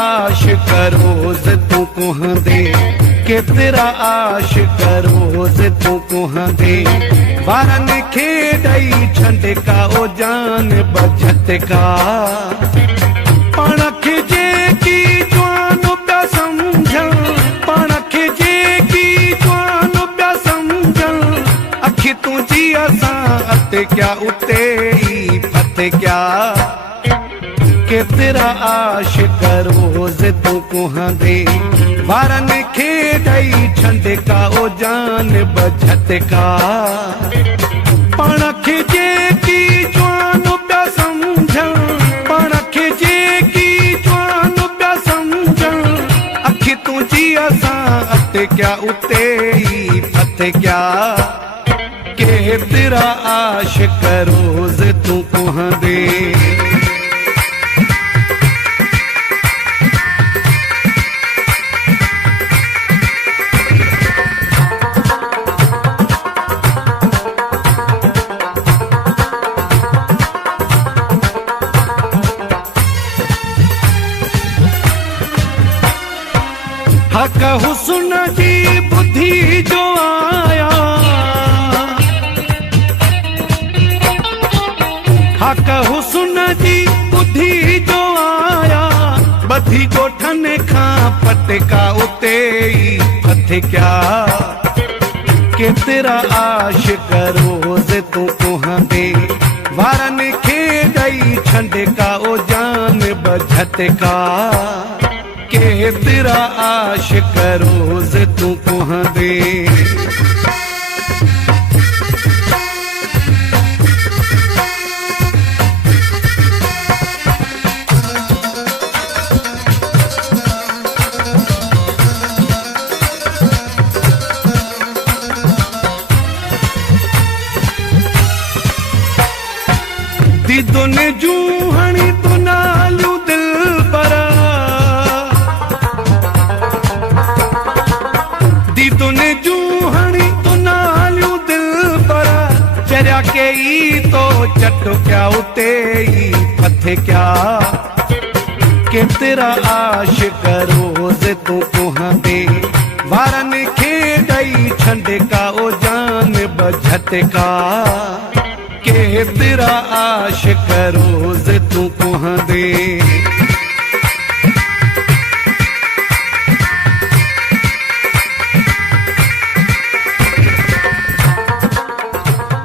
आशिक रोज तू कुहंदे केतिरा आशिक रोज तू कुहंदे बारन खे ॾई छंडका ओ जान बजत का पाण खे जेकी जवान पिया सम्झन पाण खे जेकी जवान पिया सम्झन अखि तुंहिंजी असां अत क्या उते ई फत क्या केतिरा आशिक रोज तू कुहंदे बारन खे ॾई छंडका ओ जान बजत का पाण खे जेकी जवान पिया सम्झन पाण खे जेकी जवान पिया सम्झन अखि तुंहिंजी असां अत क्या उते ई फत क्या केतिरा आशिक रोज तू कुहंदे हक हुस्न जी बुद्धि जो आया हक हुस्न जी बुद्धि जो आया बधी गोठन खां फटका उते ई फत क्या केतिरा आशिक रोज तू कुहंदे वारन खे ॾई छंडका ओ जान बजत का केतिरा आशिक रोज तू कुहंदे दीदो ने जूं हणी तू नालू दिल पर दीदो ने जूं हणी तू नालू दिल पर चरिया के ई तो चटो क्या उते ई फत क्या केतिरा आशिक रोज तू कुहंदे वारन खे ॾई छंडका ओ जान बजत का केतिरा आशिक रोज तू कुहंदे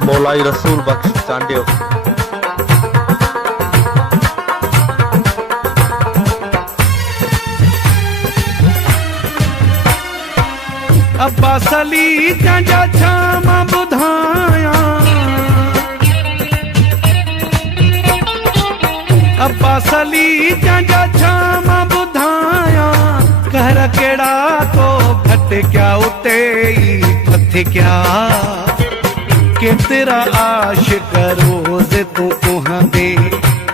मौलाई रसूल बख्श चांडियो अब्बास अली जा छा ॿुधाया अब्बास अली जा छा ॿुधाया कहर केड़ा तो घट क्या उते ई फत क्या केतिरा आशिक रोज तू कुहंदे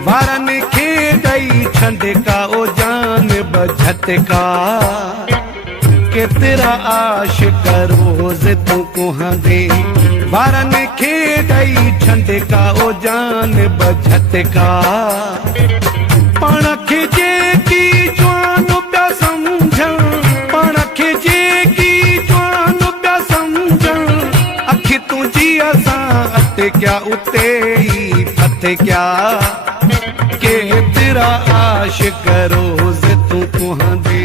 वारन खे ॾई छंडका ओ जान बजत का केतिरा आशिक रोज तू कुहंदे वारन खे ॾई छंडका ओ जान बजत का पाण खे जेकी जवान पिया सम्झन पाण खे जेकी जवान पिया सम्झन अखि तुंहिंजी असां अत क्या उते ई फत क्या केतिरा आशिक रोज तू कुहंदे।